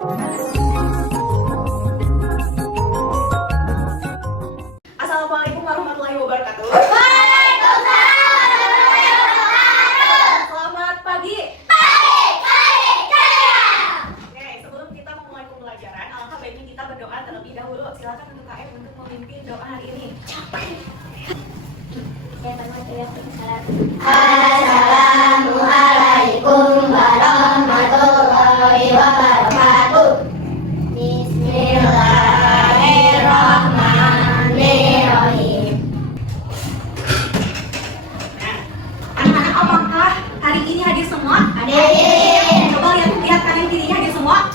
Assalamualaikum warahmatullahi wabarakatuh. Selamat pagi. Oke, sebelum kita memulai pembelajaran, alangkah baiknya kita berdoa terlebih dahulu. Silakan untuk KM untuk memimpin doa hari ini. Assalamualaikum warahmatullahi wabarakatuh. Bismillahirrahmanirrahim. Nah, anak-anak, apakah hari ini hadir semua? Hadir. Coba lihat kanan kirinya hadir semua.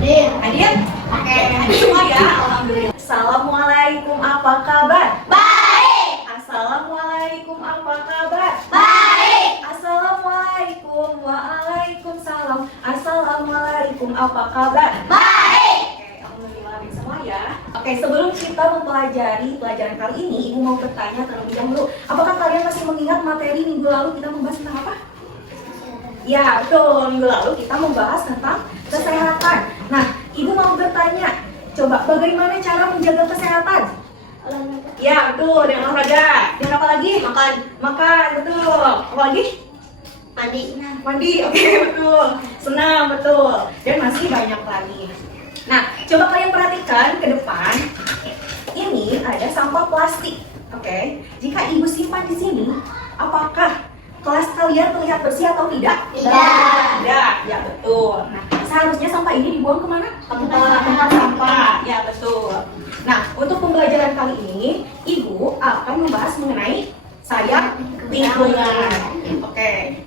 Hadir. Hadir? Oke, hadir semua ya. Alhamdulillah. Assalamualaikum, apa kabar? Baik. Assalamualaikum, apa kabar? Baik. Assalamualaikum, waalaikumsalam. Assalamualaikum, apa kabar? Baik. Oke, alhamdulillah baik semua ya. Oke, sebelum kita mempelajari pelajaran kali ini, Ibu mau bertanya terlebih dahulu. Apakah kalian masih mengingat materi minggu lalu kita membahas tentang apa? Ya, betul. Minggu lalu kita membahas tentang kesehatan. Nah, Ibu mau bertanya, coba bagaimana cara menjaga kesehatan? Ya, betul. Dengan olahraga. Dan apa lagi? Makan, betul. Apa lagi? Mandi, oke, betul. Senam, betul. Dan masih banyak lagi. Nah, coba kalian perhatikan ke depan. Ini ada sampah plastik, oke. Jika Ibu simpan di sini, apakah kelas kalian terlihat bersih atau tidak? Tidak, ya betul. Nah, seharusnya sampah ini dibuang kemana? Tempat sampah, ya betul. Nah, untuk pembelajaran kali ini, Ibu akan membahas mengenai sayang lingkungan. Oke.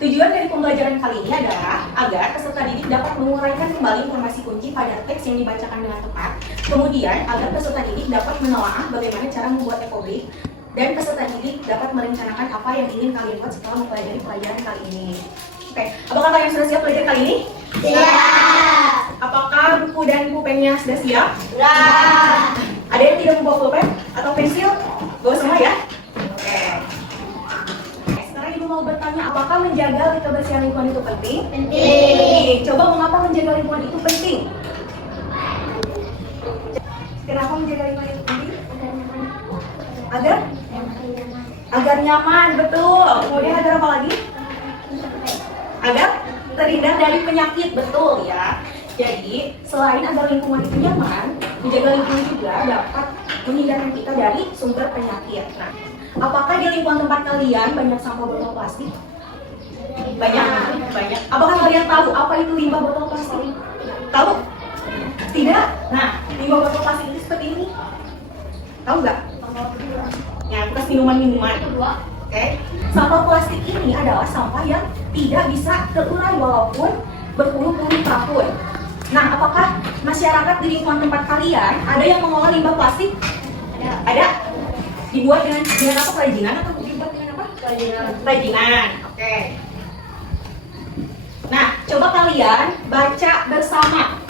Tujuan dari pembelajaran kali ini adalah agar peserta didik dapat menguraikan kembali informasi kunci pada teks yang dibacakan dengan tepat. Kemudian, agar peserta didik dapat menelaah bagaimana cara membuat ekobrik, dan peserta didik dapat merencanakan apa yang ingin kalian buat setelah mempelajari pelajaran kali ini. Oke, apakah kalian sudah siap belajar kali ini? Siap. Apakah buku dan pulpennya sudah siap? Siap. Ada yang tidak membawa pulpen atau pensil? Bawa semua ya? Oke. Sekarang Ibu mau bertanya, apakah menjaga kebersihan lingkungan itu penting? Penting. Coba mengapa menjaga lingkungan itu penting? Kenapa menjaga lingkungan itu penting? Agar nyaman, betul. Kemudian agar apa lagi? Agar terhindar dari penyakit, betul ya. Jadi, selain agar lingkungan itu nyaman, menjaga lingkungan juga dapat menghindarkan kita dari sumber penyakit. Nah, apakah di lingkungan tempat kalian banyak sampah botol plastik? Banyak. Apakah kalian tahu apa itu limbah botol plastik? Tahu? Tidak? Nah, limbah botol plastik itu seperti ini. Tahu nggak? Ya, bekas minuman-minuman. Oke. Sampah plastik ini adalah sampah yang tidak bisa terurai walaupun berpuluh-puluh tahun. Nah, apakah masyarakat di lingkungan tempat kalian ada yang mengolah limbah plastik? Ada. Dibuat dengan apa? Kerajinan atau dibuat dengan apa? Kerajinan. Oke. Nah, coba kalian baca bersama.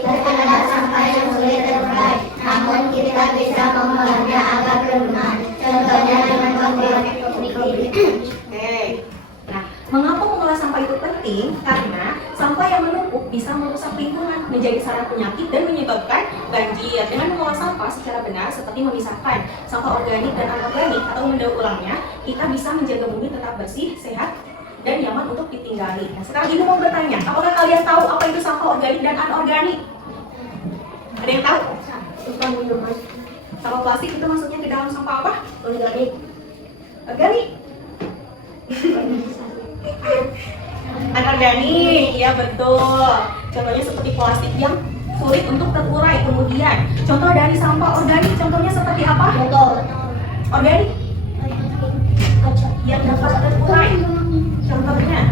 Terkadang ada sampah yang sulit terurai, namun kita bisa mengolahnya agar berguna. Contohnya dengan membuat ekobrik. Oke. Nah, mengapa mengolah sampah itu penting? Karena sampah yang menumpuk bisa merusak lingkungan, menjadi sarana penyakit dan menyebabkan banjir. Dengan mengolah sampah secara benar seperti memisahkan sampah organik dan anorganik atau mendaur ulangnya, kita bisa menjaga bumi tetap bersih, sehat, dan nyaman untuk ditinggali. Nah, sekarang Ibu mau bertanya, apakah kalian tahu apa itu sampah organik dan anorganik? Ada yang tahu? Sampah plastik itu maksudnya ke dalam sampah apa? Organik. Anorganik, ya betul. Contohnya seperti plastik yang sulit untuk terurai. Kemudian, contoh dari sampah organik, contohnya seperti apa? Organik yang dapat terurai. Contohnya,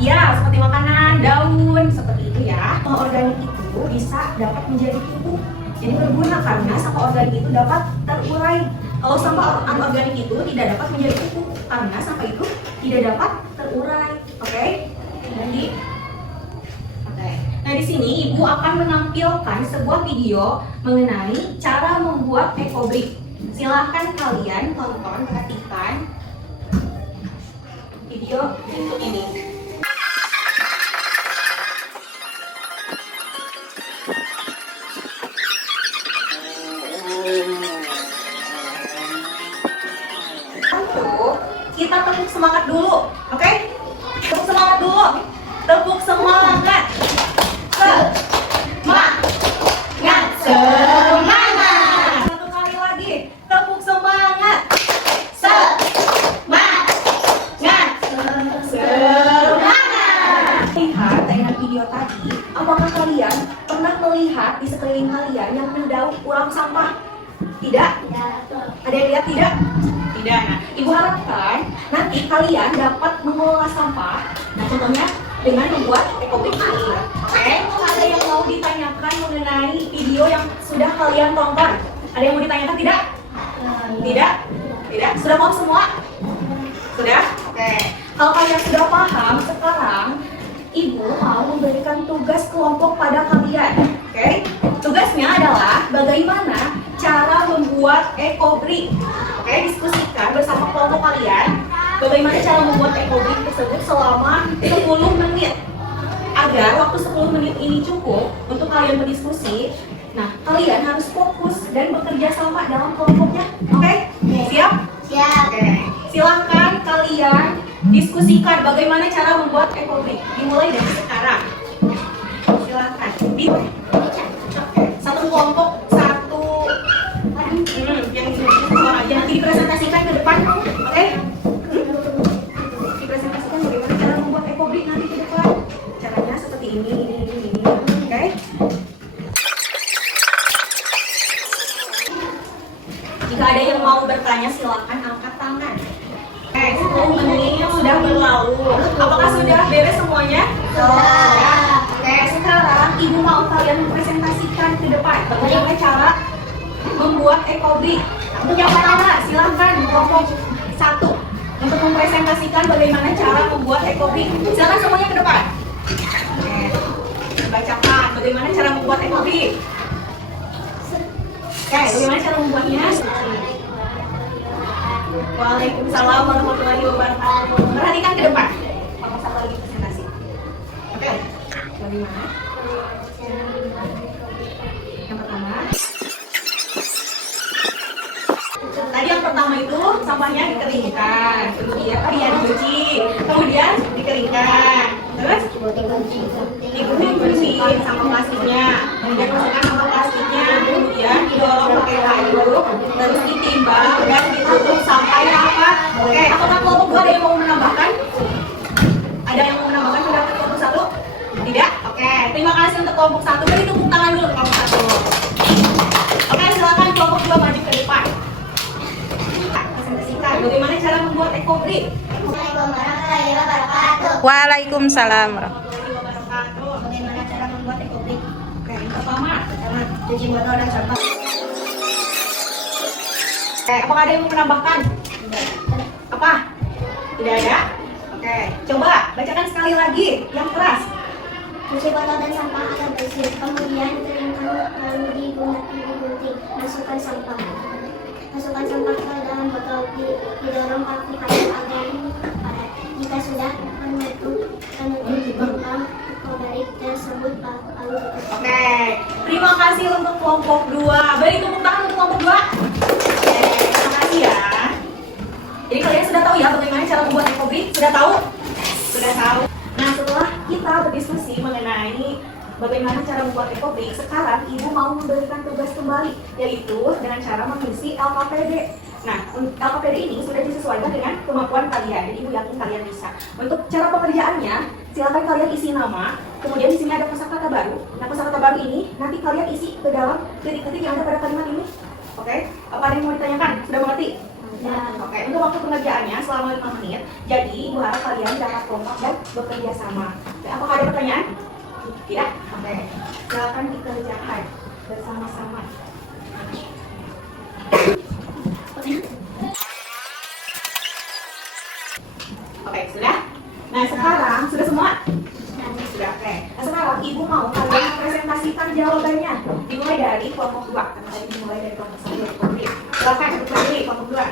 ya seperti makanan, daun, seperti itu ya. Sampah organik itu bisa dapat menjadi pupuk. Jadi berguna karena sampah organik itu dapat terurai. Kalau sampah anorganik itu tidak dapat menjadi pupuk karena sampah itu tidak dapat terurai. Oke? Jadi, nah di sini Ibu akan menampilkan sebuah video mengenai cara membuat ekobrik. Silahkan kalian tonton, perhatikan video ini. terlihat di sekeliling kalian yang mendaur ulang sampah? Tidak? Ada yang lihat tidak? Tidak. Nah, Ibu harapkan nanti kalian dapat mengelola sampah. Nah, contohnya dengan membuat ekobrik ini. Oke? Ada yang mau ditanyakan mengenai video yang sudah kalian tonton? Ada yang mau ditanyakan tidak? Tidak? Tidak? Sudah paham semua? Sudah? Oke. Kalau kalian sudah paham, sekarang Ibu mau memberikan tugas kelompok pada kalian. Oke? Tugasnya adalah bagaimana cara membuat ekobrik. Oke, diskusikan bersama kelompok kalian bagaimana cara membuat ekobrik tersebut selama 10 menit. Agar waktu 10 menit ini cukup untuk kalian berdiskusi. Nah, kalian harus fokus dan bekerja sama dalam kelompoknya. Oke? Siap? Siap. Oke. Silakan kalian diskusikan bagaimana cara membuat ekobrik. Dimulai dari sekarang. Silakan. Satu kelompok, satu yang nanti dipresentasikan ke depan. Oke? Dipresentasikan bagaimana cara membuat ekobrik nanti ke depan. Caranya seperti ini. Oke? Jika ada yang mau bertanya, silakan angkat tangan. Oke, 10 menit sudah berlalu. Apakah sudah beres semuanya? Sudah. Oke, sekarang Ibu mau kalian mempresentasikan ke depan bagaimana cara membuat ekobrik. Untuk yang pertama, silakan kelompok 1 untuk mempresentasikan bagaimana cara membuat ekobrik. Silakan semuanya ke depan. Oke, bacakan bagaimana cara membuat ekobrik. Oke, bagaimana cara membuatnya? Waalaikumsalam warahmatullahi wabarakatuh. Perhatikan ke depan. Kelompok 1 lagi presentasi. Oke, bagaimana? Yang pertama. Tadi yang pertama itu sampahnya dikeringkan, kemudian dicuci, kemudian dikeringkan, terus dibersihin sama plastiknya, kemudian masukkan sama plastiknya, kemudian didorong pakai kayu, terus ditimbang dan ditutup sampai apa? Oke, apakah kelompok 2 ada yang mau menambahkan? Ada yang mau menambahkan sudah ke kelompok 1? Tidak? Oke, terima kasih untuk kelompok 1. Beri tepuk tangan dulu kelompok 1. Oke, silakan kelompok 2 maju ke depan. Presentasikan bagaimana cara membuat ekobrik. Waalaikumsalam. Bagaimana cara membuat ekobrik? Oke, yang pertama cuci botol dan sampah. Oke, apakah ada yang mau menambahkan? Apa? Tidak ada? Oke, coba bacakan sekali lagi yang keras. Cuci botol dan sampah agar bersih, kemudian keringkan lalu digunting. Masukkan sampah ke dalam botol, didorong pakai kayu agar padat. Jika sudah menutup botol ekobrik tersebut lalu ditutup. Oke, terima kasih untuk kelompok 2. Beri tepuk tangan untuk kelompok 2. Oke, terima kasih ya. Jadi kalian sudah tahu ya bagaimana cara membuat ekobrik? Sudah tahu? Sudah tahu. Nah, setelah kita berdiskusi mengenai bagaimana cara membuat ekobrik, sekarang Ibu mau memberikan tugas kembali, yaitu dengan cara mengisi LKPD. Nah, LKPD ini sudah disesuaikan dengan kemampuan kalian, jadi Ibu yakin kalian bisa. Untuk cara pekerjaannya, silakan kalian isi nama, kemudian di sini ada kosakata baru. Nah, kosakata baru ini nanti kalian isi ke dalam titik-titik yang ada pada kalimat ini. Oke, apa ada yang mau ditanyakan? Sudah mengerti? Oke, untuk waktu pengerjaannya selama 5 menit. Jadi, Ibu harap kalian dapat kompak dan bekerja sama. Oke, apakah ada pertanyaan? Tidak? Oke, silakan dikerjakan bersama-sama. Oke, sudah? Nah, sekarang sudah semua? Sudah, oke. Nah, sekarang Ibu mau kalian presentasikan jawabannya. Dimulai dari kelompok 2. Karena tadi dimulai dari kelompok 1. Silakan berdiri kelompok 2.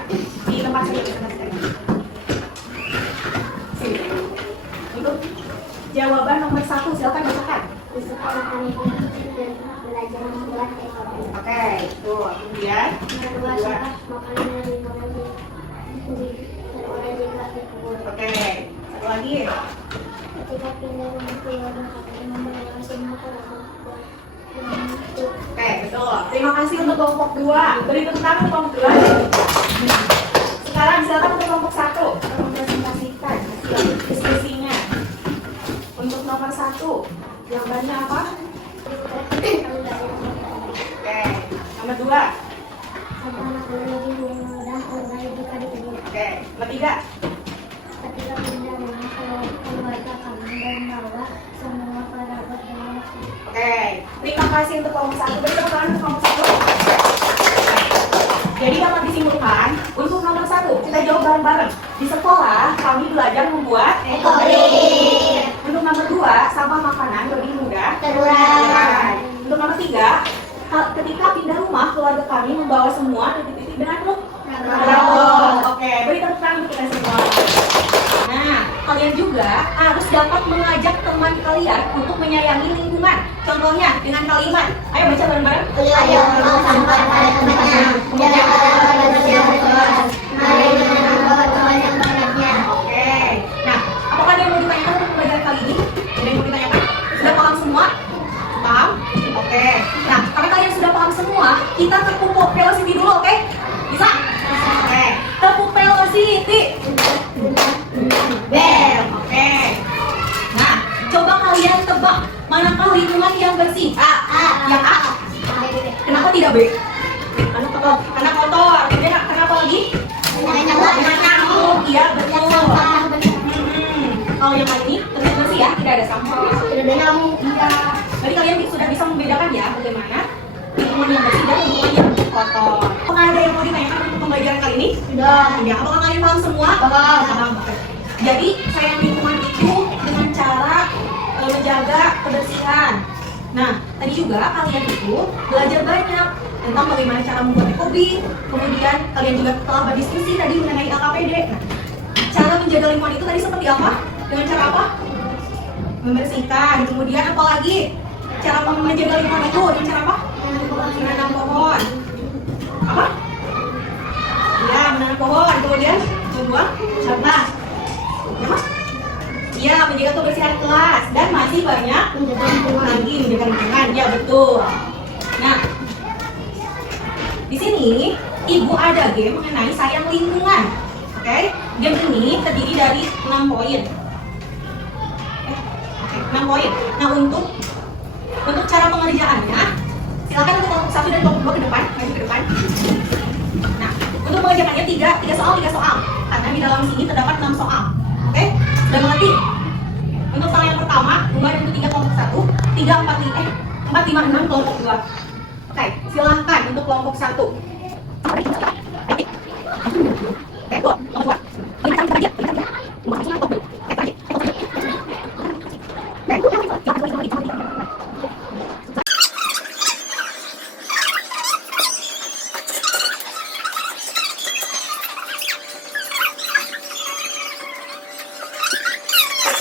Di tempat saya presentasikan. Sini. Untuk jawaban nomor 1, silakan bacakan. Belajar membuat ekobrik. Oke, tuh. Kemudian Kedua, suka makanan dan liburan juga di kebun. Oke, satu lagi. Ketika pindah rumah keluarga kami membayar semua keluarga. Oke, betul. Terima kasih untuk kelompok 2. Beri tepuk tangan untuk kelompok 2. Sekarang silakan untuk kelompok 1 mempresentasikan hasil diskusinya. Untuk nomor 1, jawabannya apa? Oke, nomor 2. Sampah makanan lebih mudah terurai jika ditegur. Oke, nomor 3. Ketika pindah rumah keluarga kami dan bawa semua perabot dengan Oke, terima kasih untuk kelompok 1. Beri tepuk tangan untuk kelompok 1. Jadi dapat disimpulkan, untuk nomor 1 kita jawab bareng-bareng. Di sekolah kami belajar membuat ekobrik. Untuk nomor 2, sampah makanan lebih mudah Terurai. Untuk nomor 3, ketika pindah rumah keluarga kami membawa semua titik-titik dengan perabot. Oke, beri tepuk tangan untuk kita semua. Nah, kalian juga harus dapat mengajak teman kalian untuk menyayangi lingkungan. Contohnya dengan kalimat. Ayo baca bareng-bareng. Ayo buang sampah pada tempatnya. Jangan berkeras. Mari menangkap banyak banyaknya. Oke. Nah, apakah ada yang mau ditanyakan untuk pembelajaran kali ini? Ada yang mau ditanyakan? Sudah paham semua? Paham? Oke. Nah, karena kalian sudah paham semua, kita tepuk velocity dulu, oke? Bisa? Oke. Tepuk velocity. Bel. Oke. Nah, coba kalian tebak manakah lingkungan yang bersih? A. Yang A. Kenapa tidak B? Karena kotor. Kemudian kenapa lagi? Dengan nyamuk. Iya, betul. Kalau yang kali ini terlihat bersih ya, tidak ada sampah, tidak ada nyamuk. Iya. Jadi kalian sudah bisa membedakan ya bagaimana lingkungan yang bersih dan lingkungan yang kotor. Apakah ada yang mau ditanyakan untuk pembelajaran kali ini? Sudah. Ya, apakah kalian paham semua? Paham. Jadi sayang lingkungan itu dengan cara menjaga kebersihan. Nah, tadi juga kalian itu belajar banyak tentang bagaimana cara membuat ekobrik. Kemudian kalian juga telah berdiskusi tadi mengenai LKPD. Nah, cara menjaga lingkungan itu tadi seperti apa? Dengan cara apa? Membersihkan. Kemudian apa lagi? Cara menjaga lingkungan itu dengan cara apa? Menanam pohon. Apa? Ya, menanam pohon. Kemudian membuang sampah. Apa? Ya, menjaga kebersihan kelas dan masih banyak lagi menjaga lingkungan. Ya, betul. Nah, di sini Ibu ada game mengenai sayang lingkungan. Oke, game ini terdiri dari 6 poin. 6 poin. Nah, untuk cara pengerjaannya, silakan untuk kelompok 1 dan kelompok 2 ke depan, maju ke depan. Nah, untuk mengerjakannya 3 soal. Karena di dalam sini terdapat 6 soal. Oke, sudah mengerti? Untuk soal yang pertama, kembali untuk 3 kelompok 1, 4, 5, 6 kelompok 2. Oke, silahkan untuk kelompok 1.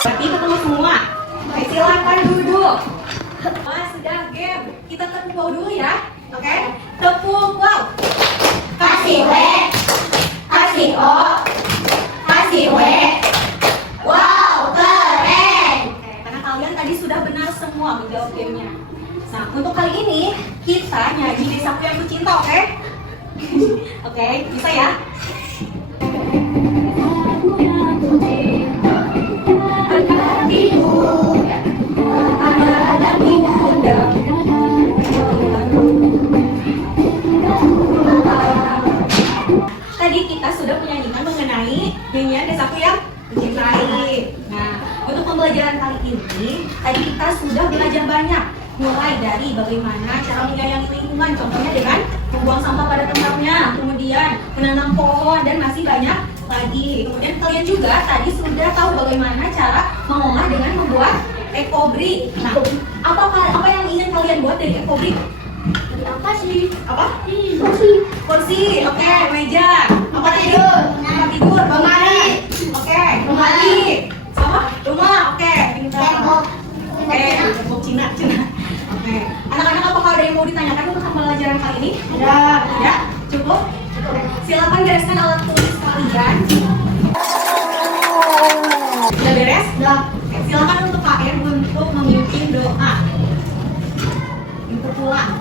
Berarti ketemu semua. Oke, silakan duduk. Sudah game. Kita tepuk wow dulu ya. Oke? Tepuk wow. Kasih W, kasih O, kasih W. Wow, keren. Oke, karena kalian tadi sudah benar semua menjawab gamenya. Nah, untuk kali ini kita nyanyi Desaku yang Kucinta, oke? Oke, bisa ya? Tadi kita sudah menyanyikan mengenai nyanyian Desaku yang Kucintai. Nah, untuk pembelajaran kali ini, tadi kita sudah belajar banyak. Mulai dari bagaimana cara menyayangi lingkungan, contohnya dengan membuang sampah pada tempatnya, kemudian menanam pohon, dan masih banyak lagi. Kemudian kalian juga tadi sudah tahu bagaimana cara mengolah dengan membuat ekobrik. Nah, apa yang ingin kalian buat dari ekobrik? Apa sih? Apa? Kursi. Oke, meja. Apa tidur? Tempat tidur. Lemari. Oke, lemari. Sama? Rumah. Oke, Tembok. tembok Cina. Oke, anak-anak apakah ada yang mau ditanyakan untuk pembelajaran kali ini? Ada. Cukup? Silakan bereskan alat tulis kalian. Sudah beres? Sudah. Oke, silakan untuk KR untuk memimpin doa. Untuk pulang.